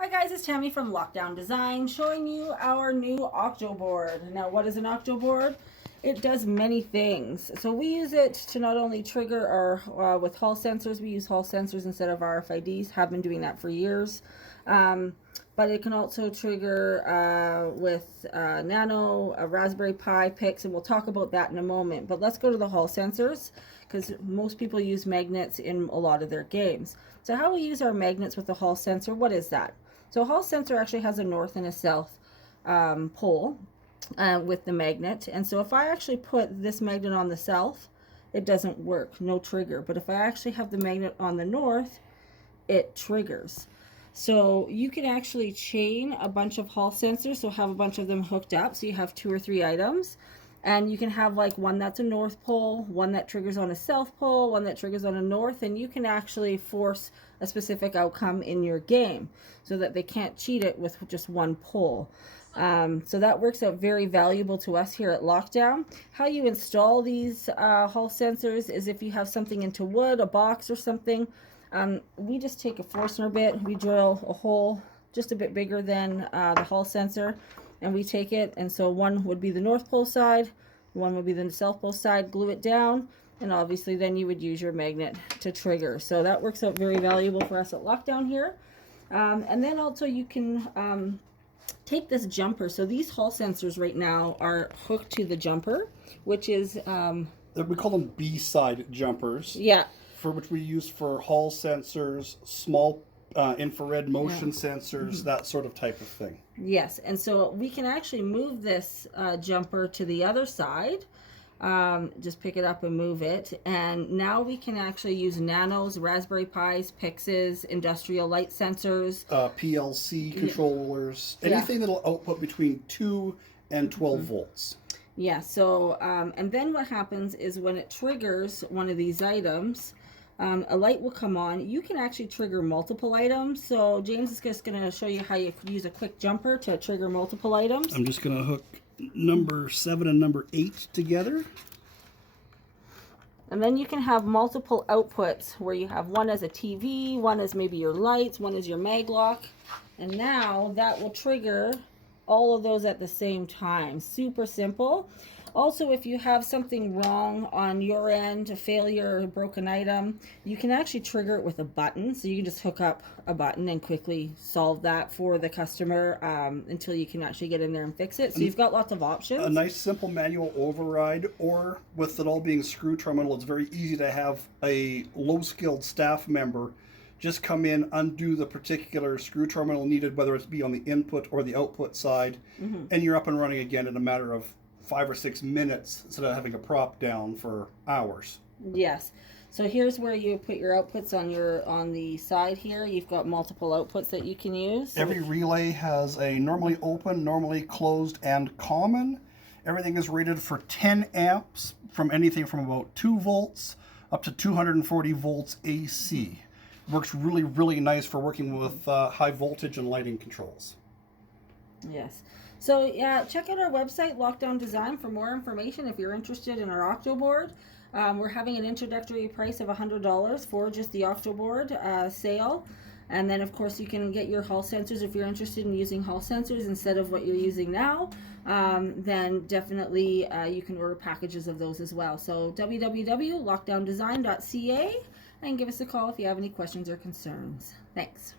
Hi guys, it's Tammy from Lockdown Design showing you our new Octo board. Now what is an Octo board? It does many things. So we use it to not only trigger our, with Hall sensors, we use Hall sensors instead of RFIDs, have been doing that for years. But it can also trigger with Nano, a Raspberry Pi, Pix, and we'll talk about that in a moment. But let's go to the Hall sensors because most people use magnets in a lot of their games. So how we use our magnets with the Hall sensor, what is that? So a Hall sensor actually has a north and a south pole with the magnet. And so if I actually put this magnet on the south, it doesn't work, no trigger. But if I actually have the magnet on the north, it triggers. So you can actually chain a bunch of Hall sensors, so have a bunch of them hooked up. So you have 2 or 3 items. And you can have like one that's a north pole, one that triggers on a south pole, one that triggers on a north, and you can actually force a specific outcome in your game so that they can't cheat it with just one pole. So that works out very valuable to us here at Lockdown. How you install these Hall sensors is if you have something into wood, a box or something, we just take a Forstner bit, we drill a hole just a bit bigger than the Hall sensor, and we take it, and so one would be the North Pole side, one would be the South Pole side, glue it down, and obviously then you would use your magnet to trigger. So that works out very valuable for us at Lockdown here. And then also you can take this jumper. So these Hall sensors right now are hooked to the jumper, which is... we call them B-side jumpers. Yeah. For which we use for Hall sensors, small infrared motion sensors, that sort of type of thing. Yes, and so we can actually move this jumper to the other side. Just pick it up and move it. And now we can actually use Nanos, Raspberry Pis, Pixes, industrial light sensors. PLC controllers, anything that'll output between 2 and 12 volts. Yeah, so, and then what happens is when it triggers one of these items, a light will come on. You can actually trigger multiple items. So James is just going to show you how you could use a quick jumper to trigger multiple items. I'm just going to hook number 7 and number 8 together. And then you can have multiple outputs where you have one as a TV, one as maybe your lights, one as your mag lock. And now that will trigger all of those at the same time. Super simple. Also, if you have something wrong on your end, a failure or a broken item, you can actually trigger it with a button. So you can just hook up a button and quickly solve that for the customer until you can actually get in there and fix it. So you've got lots of options. A nice simple manual override, or with it all being screw terminal, it's very easy to have a low-skilled staff member just come in, undo the particular screw terminal needed, whether it's be on the input or the output side, and you're up and running again in a matter of 5 or 6 minutes instead of having a prop down for hours. Yes. So here's where you put your outputs on the side here. You've got multiple outputs that you can use. Every relay has a normally open, normally closed, and common. Everything is rated for 10 amps from anything from about 2 volts up to 240 volts AC. Works really, really nice for working with high voltage and lighting controls. Yes. So yeah, check out our website, Lockdown Design, for more information if you're interested in our Octo board. We're having an introductory price of $100 for just the Octo board sale. And then, of course, you can get your Hall sensors if you're interested in using Hall sensors instead of what you're using now. Then definitely you can order packages of those as well. So www.lockdowndesign.ca, and give us a call if you have any questions or concerns. Thanks.